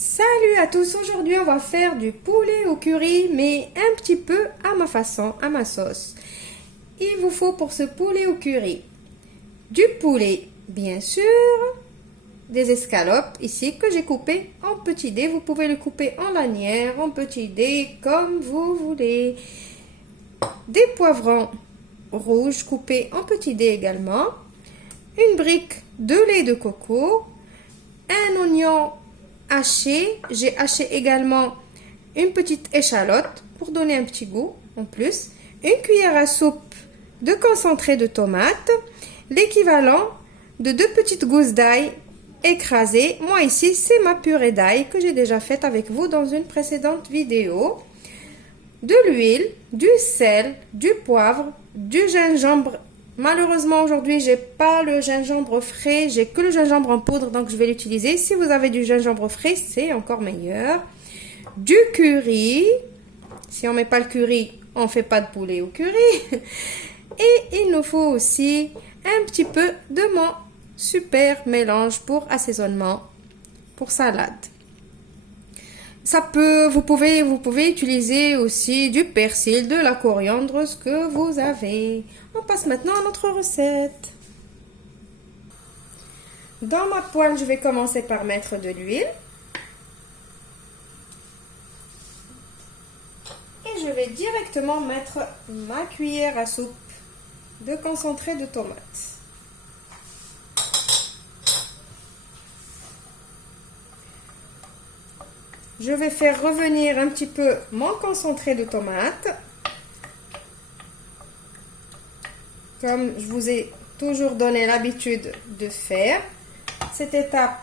Salut à tous, aujourd'hui on va faire du poulet au curry mais un petit peu à ma façon, à ma sauce. Il vous faut pour ce poulet au curry du poulet bien sûr, des escalopes ici que j'ai coupées en petits dés, vous pouvez les couper en lanières, en petits dés comme vous voulez. Des poivrons rouges coupés en petits dés également, une brique de lait de coco, un oignon haché. J'ai haché également une petite échalote pour donner un petit goût en plus. Une cuillère à soupe de concentré de tomate. L'équivalent de 2 petites gousses d'ail écrasées. Moi ici, c'est ma purée d'ail que j'ai déjà faite avec vous dans une précédente vidéo. De l'huile, du sel, du poivre, du gingembre. Malheureusement, aujourd'hui, j'ai pas le gingembre frais, j'ai que le gingembre en poudre, donc je vais l'utiliser. Si vous avez du gingembre frais, c'est encore meilleur. Du curry. Si on met pas le curry, on fait pas de poulet au curry. Et il nous faut aussi un petit peu de mon super mélange pour assaisonnement, pour salade. Vous pouvez utiliser aussi du persil, de la coriandre, ce que vous avez. On passe maintenant à notre recette. Dans ma poêle, je vais commencer par mettre de l'huile. Et je vais directement mettre ma cuillère à soupe de concentré de tomate. Je vais faire revenir un petit peu mon concentré de tomate. Comme je vous ai toujours donné l'habitude de faire. Cette étape,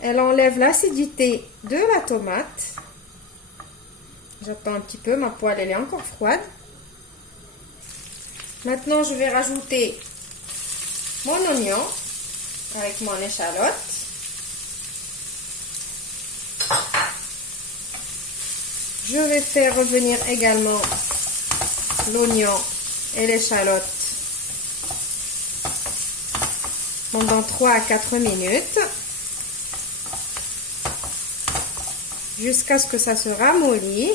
elle enlève l'acidité de la tomate. J'attends un petit peu, ma poêle elle est encore froide. Maintenant, je vais rajouter mon oignon avec mon échalote. Je vais faire revenir également l'oignon et l'échalote pendant 3 à 4 minutes jusqu'à ce que ça se ramollit.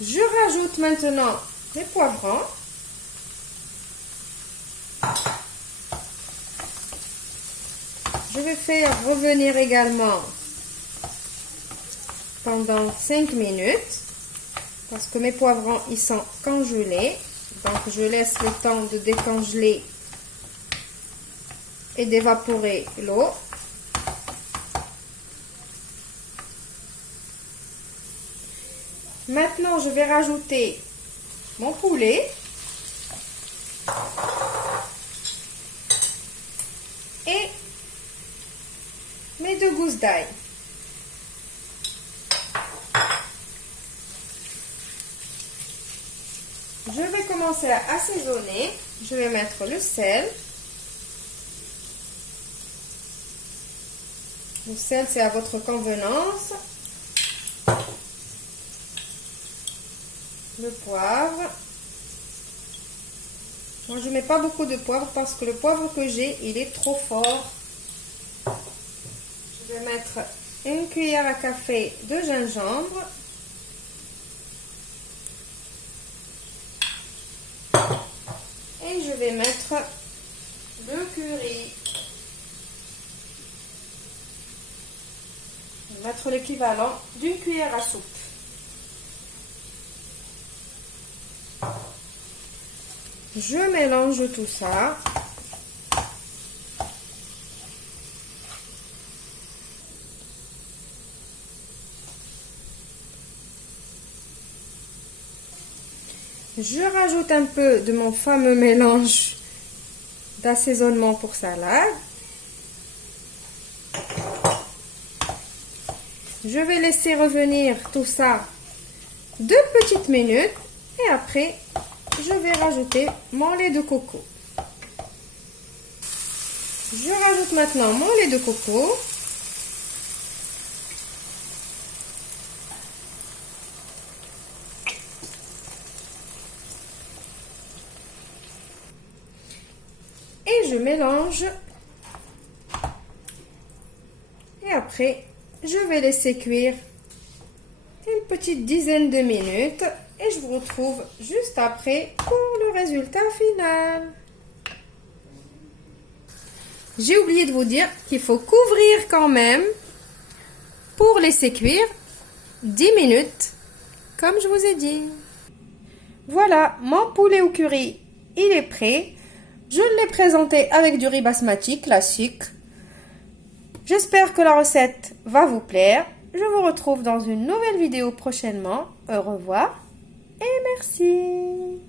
Je rajoute maintenant les poivrons. Je vais faire revenir également pendant 5 minutes parce que mes poivrons ils sont congelés, donc je laisse le temps de décongeler et d'évaporer l'eau. Maintenant je vais rajouter mon poulet et mes 2 gousses d'ail. Je vais commencer à assaisonner. Je vais mettre le sel. Le sel, c'est à votre convenance. Le poivre. Moi, je ne mets pas beaucoup de poivre parce que le poivre que j'ai, il est trop fort. Je vais mettre une cuillère à café de gingembre. Et je vais mettre le curry. Je vais mettre l'équivalent d'une cuillère à soupe. Je mélange tout ça. Je rajoute un peu de mon fameux mélange d'assaisonnement pour salade. Je vais laisser revenir tout ça 2 petites minutes et après je vais rajouter mon lait de coco. Je rajoute maintenant mon lait de coco. Et je mélange Et après, je vais laisser cuire une petite dizaine de minutes et je vous retrouve juste après pour le résultat final. J'ai oublié de vous dire qu'il faut couvrir quand même pour laisser cuire 10 minutes, comme je vous ai dit. Voilà, mon poulet au curry, il est prêt. Je l'ai présenté avec du riz basmati classique. J'espère que la recette va vous plaire. Je vous retrouve dans une nouvelle vidéo prochainement. Au revoir et merci.